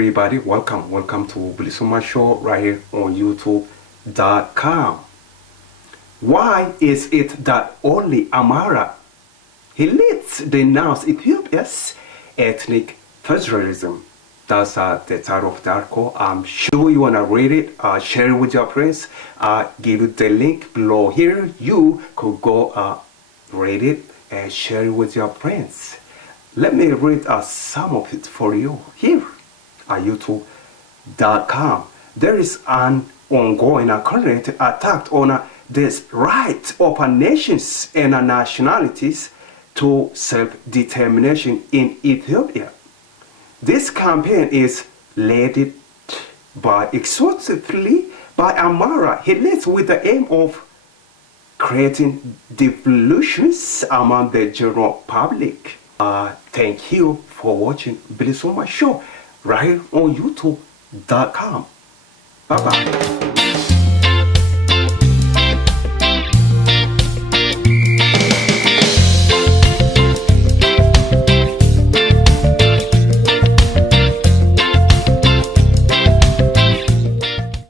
everybody, welcome to BilisummaaShow right here on YouTube.com. Why is it that only Amhara elites denounce Ethiopia's ethnic federalism? That's the title of the article. I'm sure you want to read it, share it with your friends. Give you the link below here. You could go read it and share it with your friends. Let me read some of it for you here at YouTube.com. There is an ongoing current attack on this right of nations and nationalities to self-determination in Ethiopia. This campaign is led exclusively by Amhara elites with the aim of creating delusions among the general public. Thank you for watching BilisummaaShow right here on YouTube.com. Bye-bye.